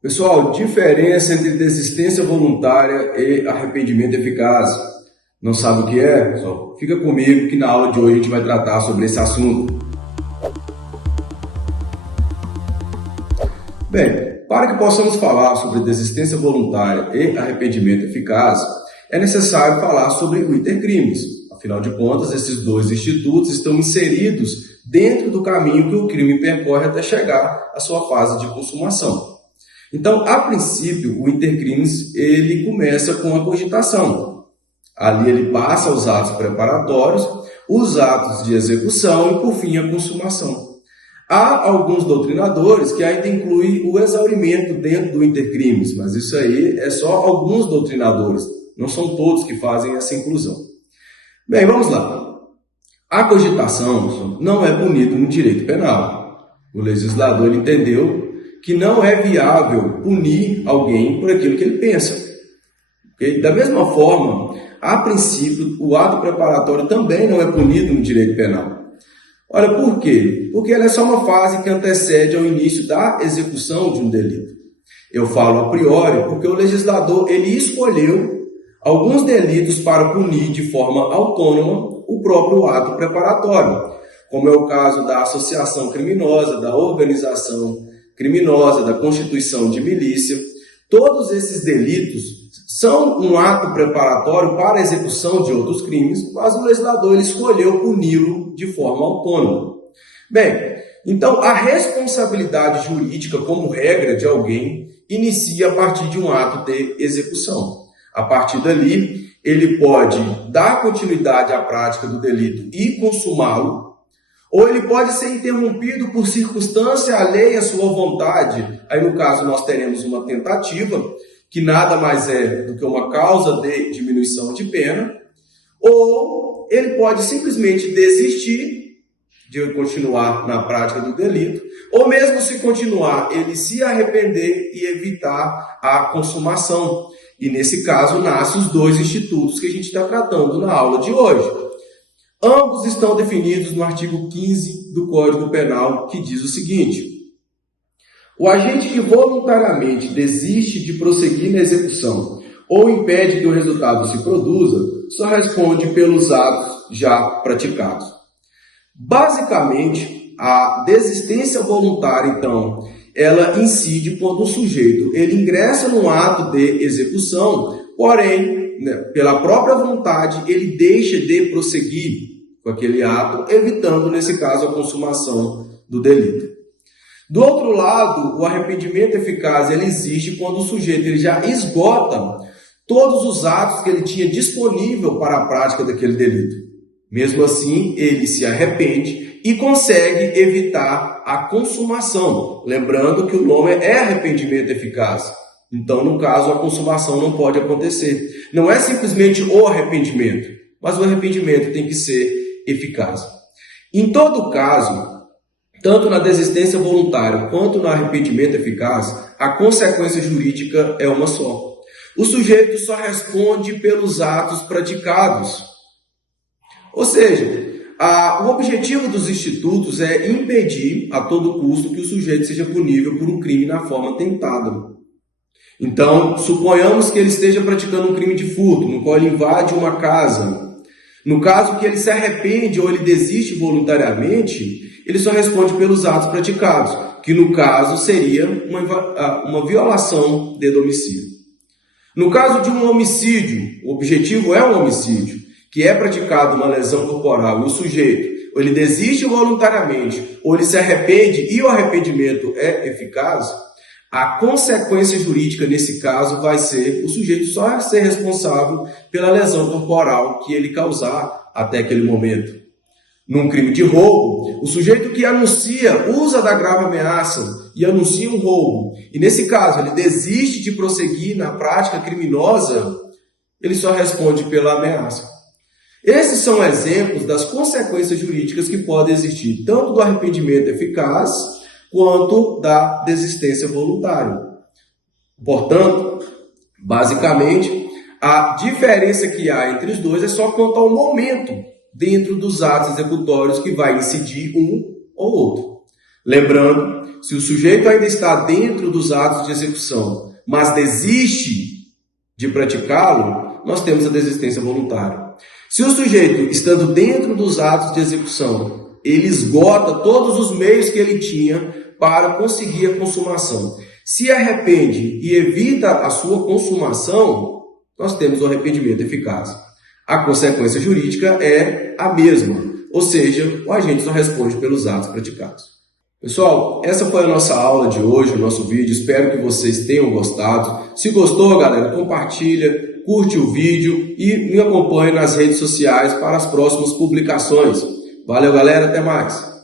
Pessoal, diferença entre desistência voluntária e arrependimento eficaz. Não sabe o que é? Pessoal, fica comigo que na aula de hoje a gente vai tratar sobre esse assunto. Bem, para que possamos falar sobre desistência voluntária e arrependimento eficaz, é necessário falar sobre o intercrimes. Afinal de contas, esses dois institutos estão inseridos dentro do caminho que o crime percorre até chegar à sua fase de consumação. Então, a princípio, o intercrimes ele começa com a cogitação. Ali ele passa os atos preparatórios, os atos de execução e, por fim, a consumação. Há alguns doutrinadores que ainda incluem o exaurimento dentro do intercrimes, mas isso aí é só alguns doutrinadores, não são todos que fazem essa inclusão. Bem, vamos lá. A cogitação não é punida no direito penal. O legislador entendeu que não é viável punir alguém por aquilo que ele pensa. Okay? Da mesma forma, a princípio, o ato preparatório também não é punido no direito penal. Olha, por quê? Porque ela é só uma fase que antecede ao início da execução de um delito. Eu falo a priori porque o legislador ele escolheu alguns delitos para punir de forma autônoma o próprio ato preparatório, como é o caso da associação criminosa, da organização criminosa, da constituição de milícia. Todos esses delitos são um ato preparatório para a execução de outros crimes, mas o legislador ele escolheu puni-lo de forma autônoma. Bem, então a responsabilidade jurídica como regra de alguém inicia a partir de um ato de execução. A partir dali, ele pode dar continuidade à prática do delito e consumá-lo, ou ele pode ser interrompido por circunstância alheia à sua vontade. Aí, no caso, nós teremos uma tentativa, que nada mais é do que uma causa de diminuição de pena, ou ele pode simplesmente desistir de continuar na prática do delito, ou mesmo se continuar, ele se arrepender e evitar a consumação. E nesse caso, nascem os dois institutos que a gente está tratando na aula de hoje. Ambos estão definidos no artigo 15 do Código Penal, que diz o seguinte: o agente que voluntariamente desiste de prosseguir na execução ou impede que o resultado se produza, só responde pelos atos já praticados. Basicamente, a desistência voluntária, então, ela incide quando o sujeito ele ingressa num ato de execução, porém, pela própria vontade, ele deixa de prosseguir com aquele ato, evitando, nesse caso, a consumação do delito. Do outro lado, o arrependimento eficaz ele existe quando o sujeito ele já esgota todos os atos que ele tinha disponível para a prática daquele delito. Mesmo assim, ele se arrepende e consegue evitar a consumação. Lembrando que o nome é arrependimento eficaz. Então, no caso, a consumação não pode acontecer. Não é simplesmente o arrependimento, mas o arrependimento tem que ser eficaz. Em todo caso, tanto na desistência voluntária quanto no arrependimento eficaz, a consequência jurídica é uma só. O sujeito só responde pelos atos praticados. Ou seja, o objetivo dos institutos é impedir a todo custo que o sujeito seja punível por um crime na forma tentada. Então, suponhamos que ele esteja praticando um crime de furto, no qual ele invade uma casa. No caso que ele se arrepende ou ele desiste voluntariamente, ele só responde pelos atos praticados, que no caso seria uma violação de domicílio. No caso de um homicídio, o objetivo é um homicídio, que é praticado uma lesão corporal e o sujeito ou ele desiste voluntariamente ou ele se arrepende e o arrependimento é eficaz, a consequência jurídica nesse caso vai ser o sujeito só ser responsável pela lesão corporal que ele causar até aquele momento. Num crime de roubo, o sujeito que usa da grave ameaça e anuncia um roubo, e nesse caso ele desiste de prosseguir na prática criminosa, ele só responde pela ameaça. Esses são exemplos das consequências jurídicas que podem existir, tanto do arrependimento eficaz, quanto da desistência voluntária. Portanto, basicamente, a diferença que há entre os dois é só quanto ao momento dentro dos atos executórios que vai incidir um ou outro. Lembrando, se o sujeito ainda está dentro dos atos de execução, mas desiste de praticá-lo, nós temos a desistência voluntária. Se o sujeito, estando dentro dos atos de execução, ele esgota todos os meios que ele tinha para conseguir a consumação, se arrepende e evita a sua consumação, nós temos o arrependimento eficaz. A consequência jurídica é a mesma, ou seja, o agente só responde pelos atos praticados. Pessoal, essa foi a nossa aula de hoje, o nosso vídeo. Espero que vocês tenham gostado. Se gostou, galera, compartilha, curte o vídeo e me acompanhe nas redes sociais para as próximas publicações. Valeu, galera, até mais!